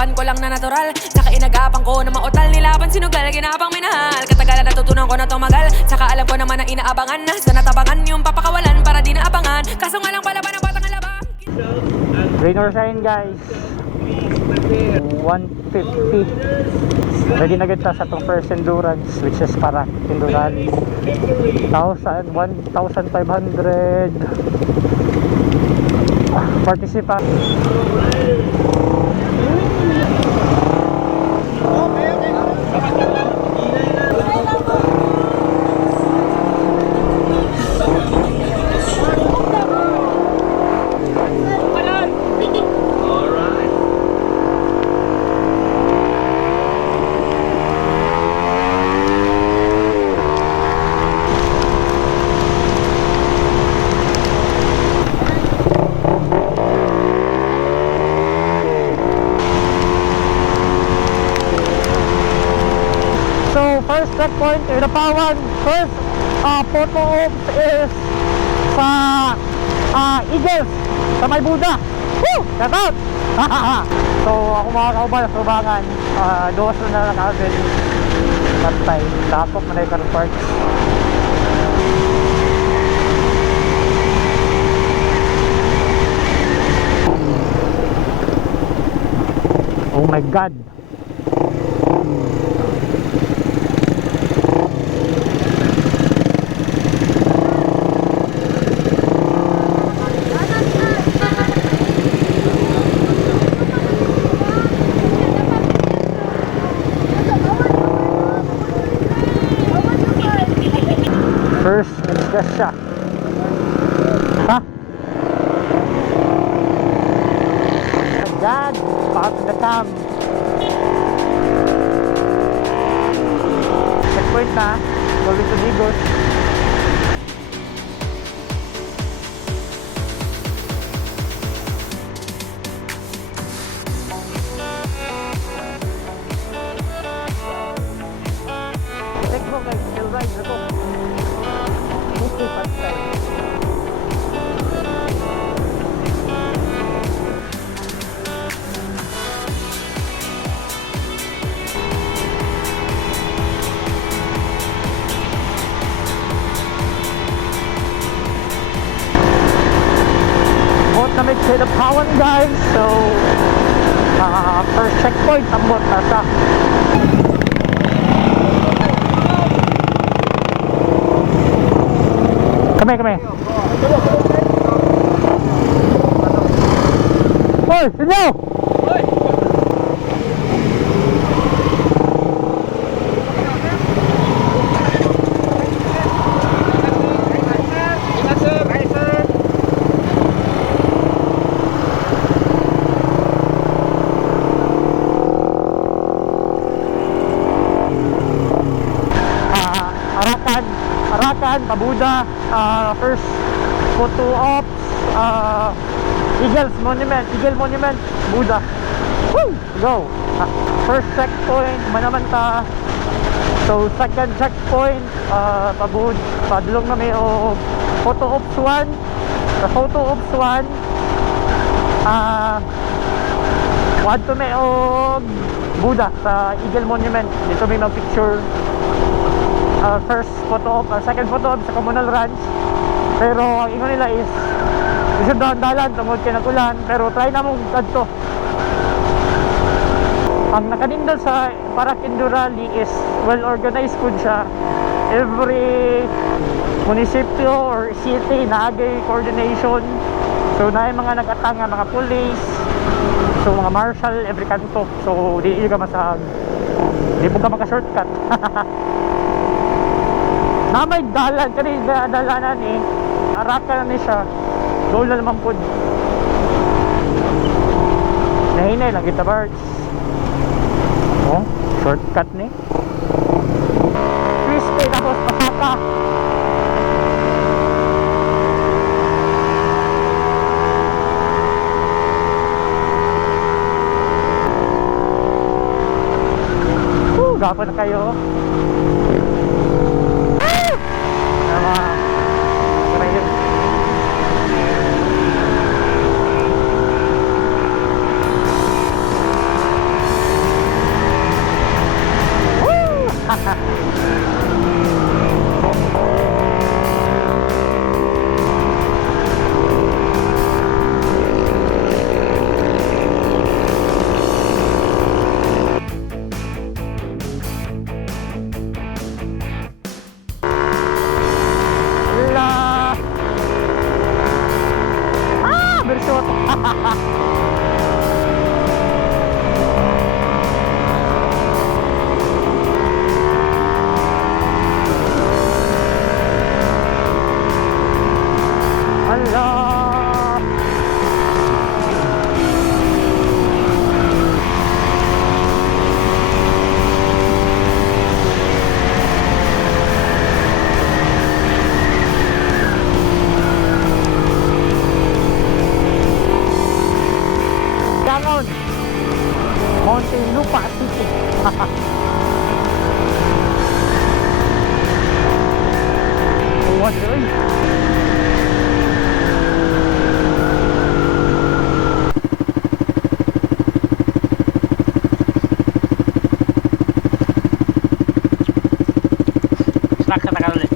Hirapan ko lang na natural, saka inagapang ko na mautal. Nilaban sinugal, ginapang minahal. Katagalan natutunan ko na tumagal, saka alam ko naman na inaabangan na sa natabangan yung papakawalan para di naabangan. Kaso nga lang pala ba ng batang alabang. Rain or shine guys, 150. Ready na kita sa itong first endurance, which is para endurance 1,500 participant. First checkpoint, Irapawan. First photo ops is sa Eagles, sa may Buda. Woo! Shout out! So ako mga kaubal, subangan dos na lang agad patay, tapok na yung car parts. Oh my god. First, nag-gas siya. Ha? God, back to the cam. Checkpoint na. Going to Digos. Check mo guys, still right na to. Kami sa Irapawan guys, so first checkpoint ang bot nasa kami hoy, sinyo Arakan, Pabuda, first photo ops, Eagle Monument, Buda. Woo! Go! First checkpoint, Manamanta. So second checkpoint, padulong na may photo ops 1. Sa photo ops 1, wadto may Buda sa Eagle Monument. Dito may picture. First photo op, second photo op sa Communal Ranch. Pero ang ingon nila is isod dalan tungod kay nagulan, pero try na mong kadto. Ang nakanindot sa Parakindu Rally is well organized kun siya. Every munisipyo or city naagay coordination. So naay mga nagatanga, mga police, so mga marshal every kanto. So di ka masag, di mo ka maka-shortcut. Na may dalan, kani dalanan Arakan na siya. Goal na naman po. Nahinay lang kita birds. Oh, shortcut ni. Twist tapos pasaka. Gapo na kayo. Lupa City. What doon? Snack sa tagal ulit.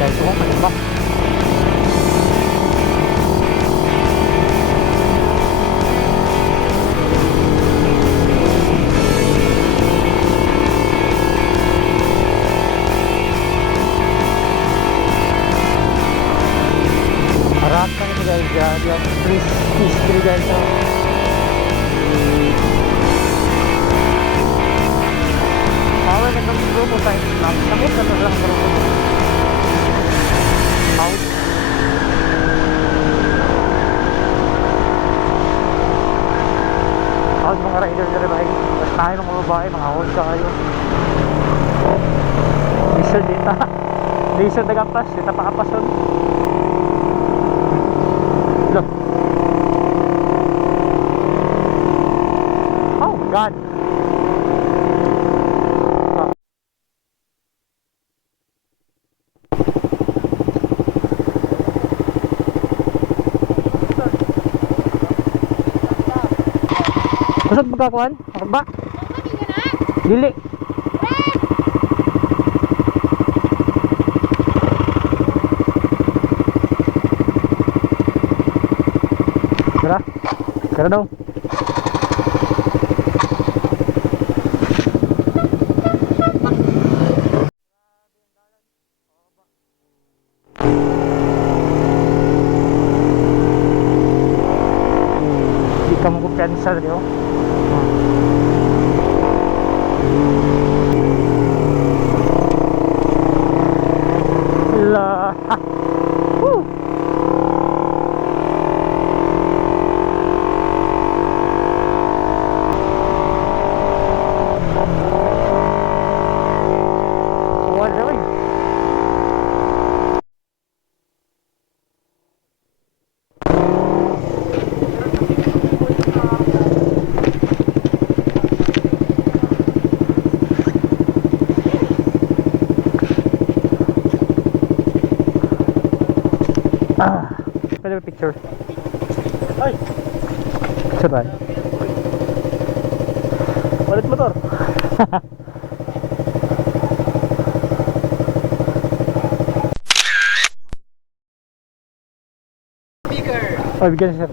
Guys, kung ano ba? Harap ka nito guys, yung history guys. Awal ka ng grupo tayo. Nakot ka na lang grupo. Out. Out mga rider na rin. Mas tayo mga babae, mga hold ka kayo. Diesel dita. Diesel nagapas, dita pakapason. Look. Oh my God. Kusog magkakuhan? Ba? Dili. Kira? Kira daw. Hindi ka mo kumpiyansa rin oh. Woo! Wala rin. Pwede ba picture? Ay! Picture ba? Walit motor! Speaker! Oh, bigyan siya.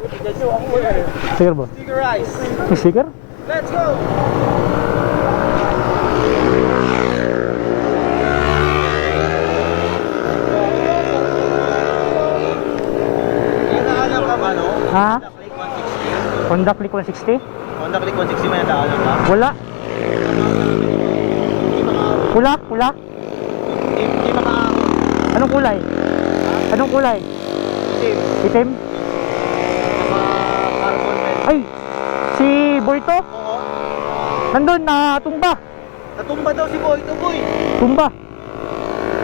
Sticker ba? Stickerize! May sticker? Let's go! Nadaanan ka ba, no? Ha? Honda Click 160? Honda Click 160? Honda Click 160 may nadaanan ka? Wala. Pula? Pula? Hindi makaahon. Anong kulay? Anong kulay? Itim. Itim? Carbon pen. Ay! Si Boy to? Oo. Nandun na tumba. Natumba daw si Boy. Ito, Boy. Tumba.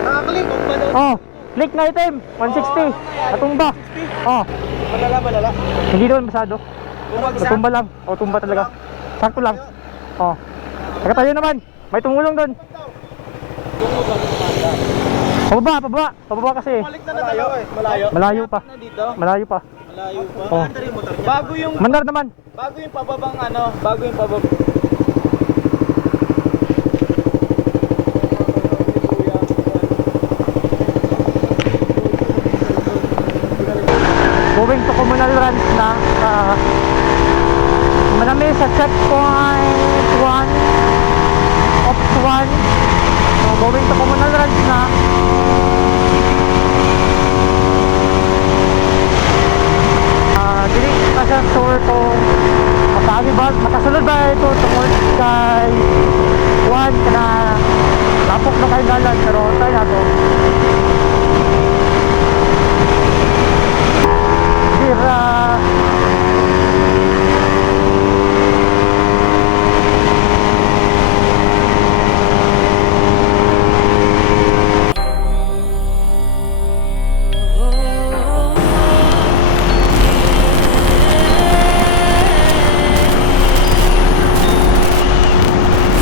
Nakakalik. Tumba daw. Oh, click na item. 160. Natumba. Oh, Malala, malala. hindi doon masado. Bumagsak. Tumba lang. Oh, tumba talaga. Sakto lang. Oh. Saka tayo naman. May tumulong doon. Pababa, pababa. Pababa kasi. Balik na tayo eh. Malayo. Malayo pa. Na dito. Malayo pa. Malayo pa. Oh. Bago yung Mandar naman. bago yung pababang ano, bago yung pababang Going to communal runs na sa checkpoint 1 Ops 1. So going to Comunal Ranch na. Dili pa siya sure kung makasunod ba ito tungkol kay 1 na lapok na kayo dalan, pero try na to. Sira.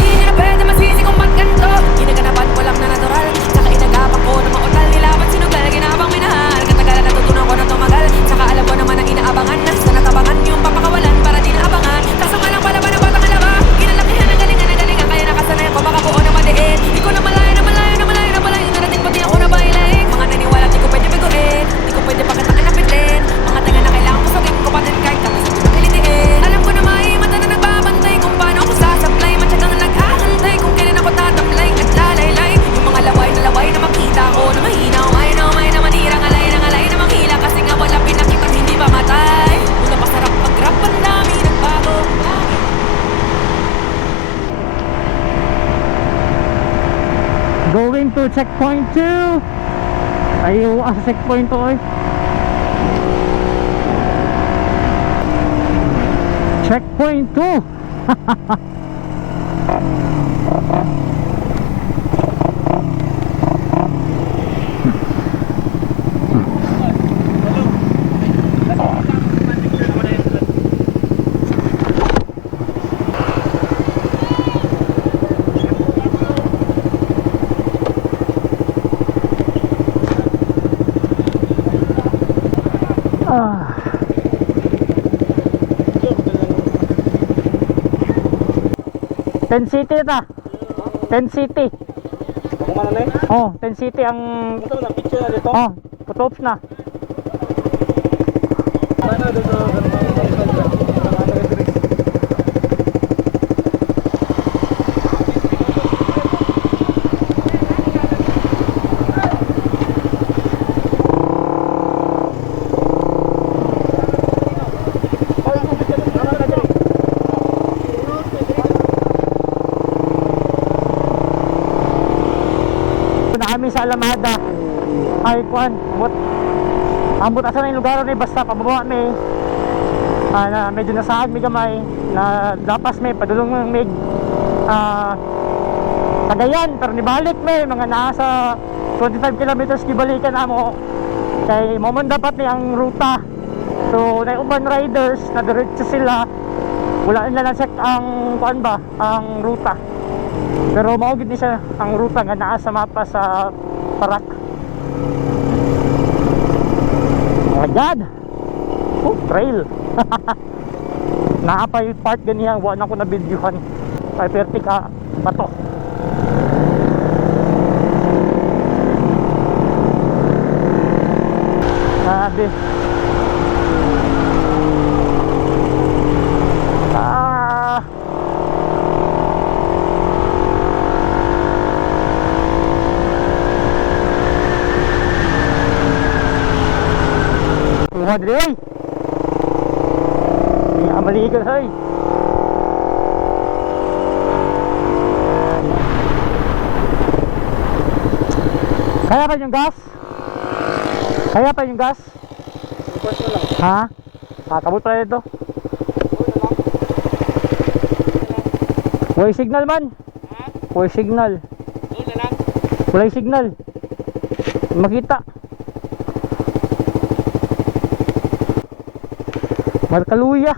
Di na pwede masisi kung ba't ganito. Ginaganapan ko lang na natural. Saka inagapan ko na mautal nilaban sinugal. Ginabang minahal. Katagalan natutunan ko na tumagal. Saka alam ko naman ang inaabangan. Nasa natabangan yung papakawalan para di naabangan. Kaso nga lang pala ba ng batang alaba. Kinalakihan ng galingan. Kaya nakasanay ko makabuo na madiin. Di ko na malayo na malayo na malayo na malayo. Narating pati ako na bailaing. Mga naniwala di ko pwede biguin. Di ko pwede pakitaan na pitin. Mga tanga na kailangan kusogin ko pa din kahit tapos ito na pilitiin. Alam ko na may mata na nagbabantay kung paano ako sasablay. Matyagang naghahantay kung kailan ako tatamlay at lalaylay. Yung mga laway na makita ko na mahina. Umay na manirang alay na manghila. Kasi nga wala pinakitang hindi pa matay. Una masarap mag-rap, ang dami nagbago. Going to checkpoint 2. Ayaw sa checkpoint 2 eh. Checkpoint 2. Ten City ta. Ten City. Kung ano na eh? Oh, Ten City ang Ito na, picture na dito. oh, putops na. Sana dito. Kami sa Alamada ay kuan ambot asa na yung lugar ni basta pababa may na medyo nasaag may gamay na dapas may padulong ng mig Cagayan pero nibalik may mga nasa 25 kilometers gibalikan amo kay momon dapat ni ang ruta. So na urban riders na diretso sila wala nila na check ang kuan ba ang ruta. Pero maugid ni siya ang ruta nga naa sa mapa sa Parak. Oh my God! Oh, trail! Naapay part ganiya, wala na ko na videohan. Ay perti ka, bato. Sabi. Madre ay amaligan ay kaya pa yung gas? Kaya pa yung gas? Ha? Kabut pala ito way signal man way signal wala signal makita Kaluya.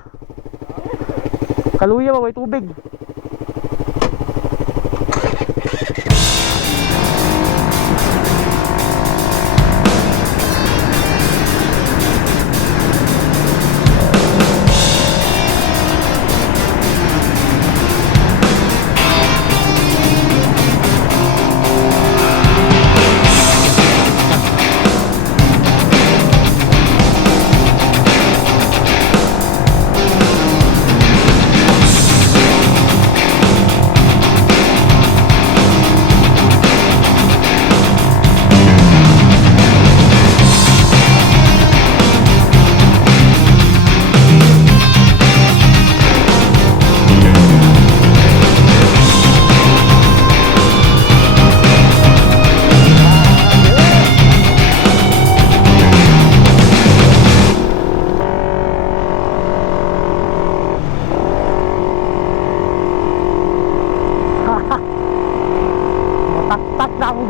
Kaluya ba may tubig?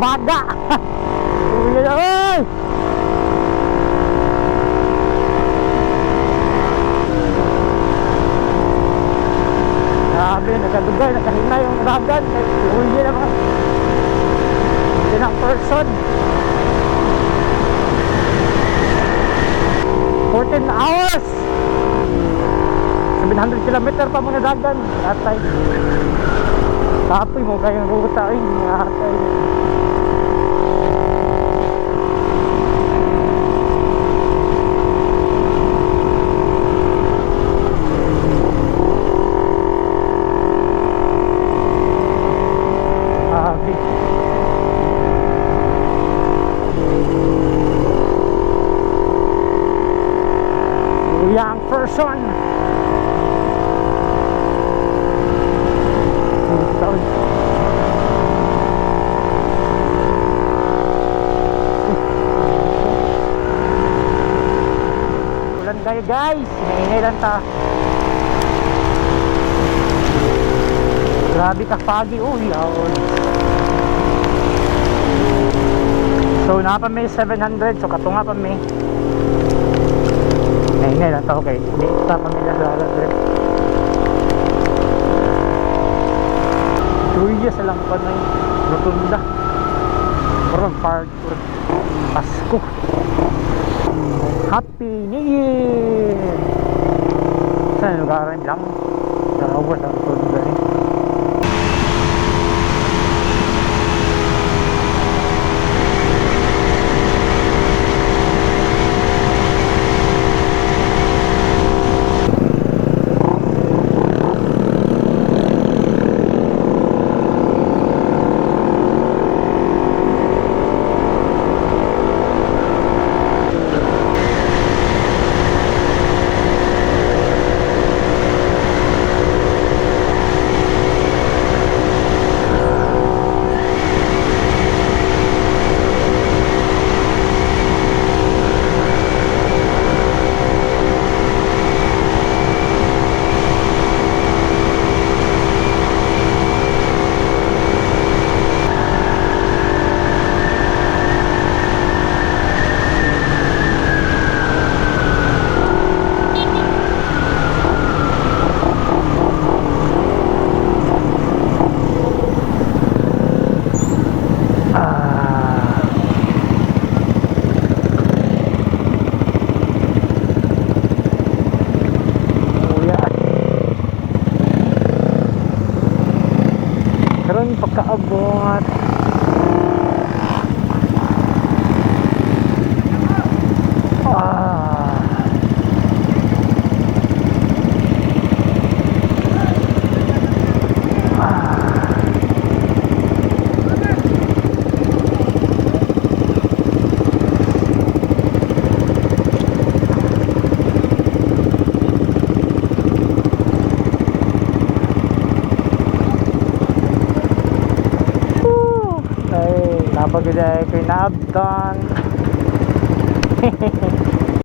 baga. Uy, oy! Grabe, nagkadugay, nakahina yung ragan. Uy, naman. Hindi ng person. 14 hours! 700 kilometer pa muna dagan. Atay. Tapoy mo kayong ruta eh. Atay. Grabe. Young person. Ulan kayo guys, hinahinay lang ta. Grabe ka pagi, uy, awol. So na pa may 700, so katunga pa may. Hinahinay lang ta, okay. Hindi pa pa may lasala. Tuya sa lang pa na yung rotunda. Parang parkour. Pasko. Happy New Year! Saan lugaran lang? Nakawas ang rotunda rin. Karon pagkaabot napagod ay ko inaabtan.